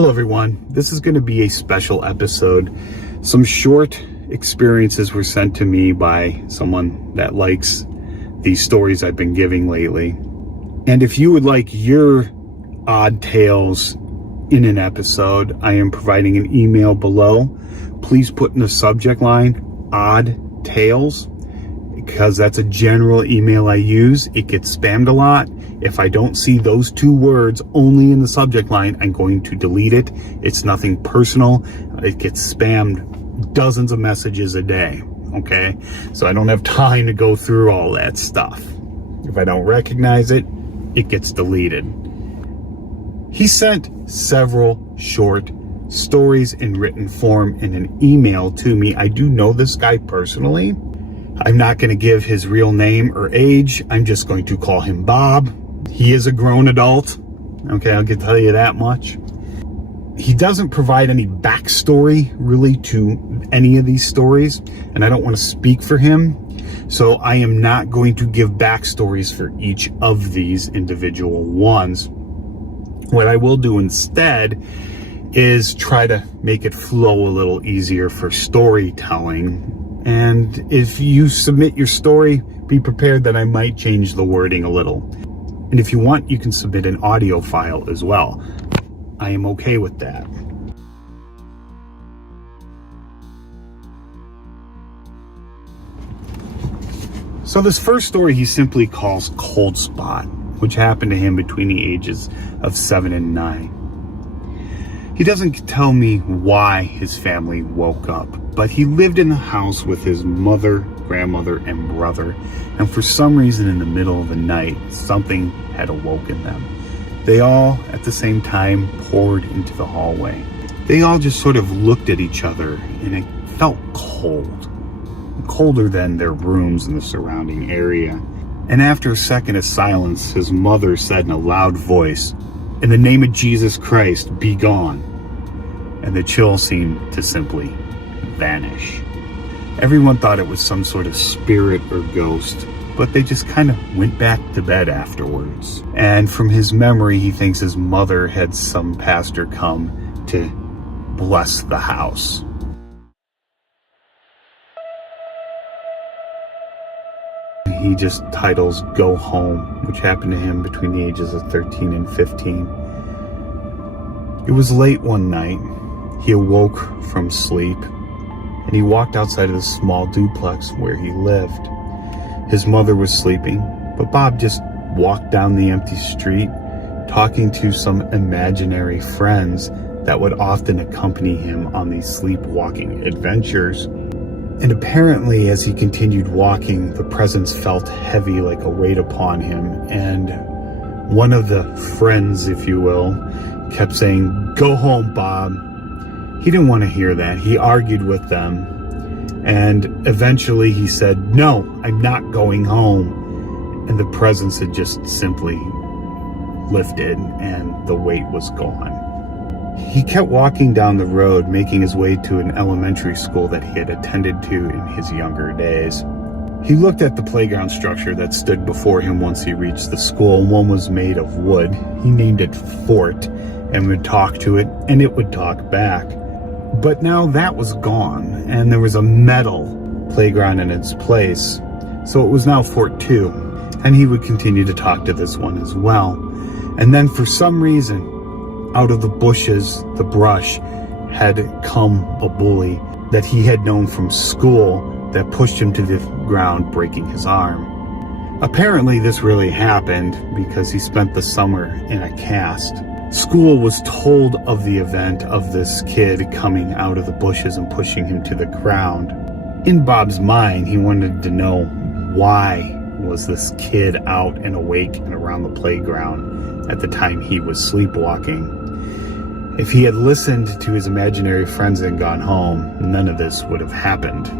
Hello everyone, this is going to be a special episode. Some short experiences were sent to me by someone that likes these stories I've been giving lately. And if you would like your odd tales in an episode, I am providing an email below. Please put in the subject line, odd tales, because that's a general email I use. It gets spammed a lot. If I don't see those two words only in the subject line, I'm going to delete it. It's nothing personal. It gets spammed dozens of messages a day, okay? So I don't have time to go through all that stuff. If I don't recognize it, it gets deleted. He sent several short stories in written form in an email to me. I do know this guy personally. I'm not going to give his real name or age. I'm just going to call him Bob. He is a grown adult. Okay, I'll tell you that much. He doesn't provide any backstory really to any of these stories, and I don't want to speak for him. So I am not going to give backstories for each of these individual ones. What I will do instead is try to make it flow a little easier for storytelling. And if you submit your story, be prepared that I might change the wording a little. And if you want, you can submit an audio file as well. I am okay with that. So this first story he simply calls Cold Spot, which happened to him between the ages of 7 and 9. He doesn't tell me why his family woke up, but he lived in the house with his mother, grandmother, and brother, and for some reason in the middle of the night, something had awoken them. They all, at the same time, poured into the hallway. They all just sort of looked at each other, and it felt cold. Colder than their rooms in the surrounding area. And after a second of silence, his mother said in a loud voice, "In the name of Jesus Christ, be gone." And the chill seemed to simply vanish. Everyone thought it was some sort of spirit or ghost, but they just kind of went back to bed afterwards. And from his memory, he thinks his mother had some pastor come to bless the house. He just titles Go Home, which happened to him between the ages of 13 and 15. It was late one night. He awoke from sleep, and he walked outside of the small duplex where he lived. His mother was sleeping, but Bob just walked down the empty street, talking to some imaginary friends that would often accompany him on these sleepwalking adventures. And apparently, as he continued walking, the presence felt heavy like a weight upon him, and one of the friends, if you will, kept saying, "Go home, Bob." He didn't want to hear that. He argued with them, and eventually he said, "No, I'm not going home." And the presence had just simply lifted, and the weight was gone. He kept walking down the road, making his way to an elementary school that he had attended to in his younger days. He looked at the playground structure that stood before him once he reached the school. One was made of wood. He named it Fort and would talk to it, and it would talk back. But now that was gone, and there was a metal playground in its place. So it was now Fort 2, and he would continue to talk to this one as well. And then for some reason, out of the bushes, the brush, had come a bully that he had known from school that pushed him to the ground, breaking his arm. Apparently this really happened because he spent the summer in a cast. School was told of the event of this kid coming out of the bushes and pushing him to the ground. In Bob's mind, he wanted to know why was this kid out and awake and around the playground at the time he was sleepwalking. If he had listened to his imaginary friends and gone home, none of this would have happened.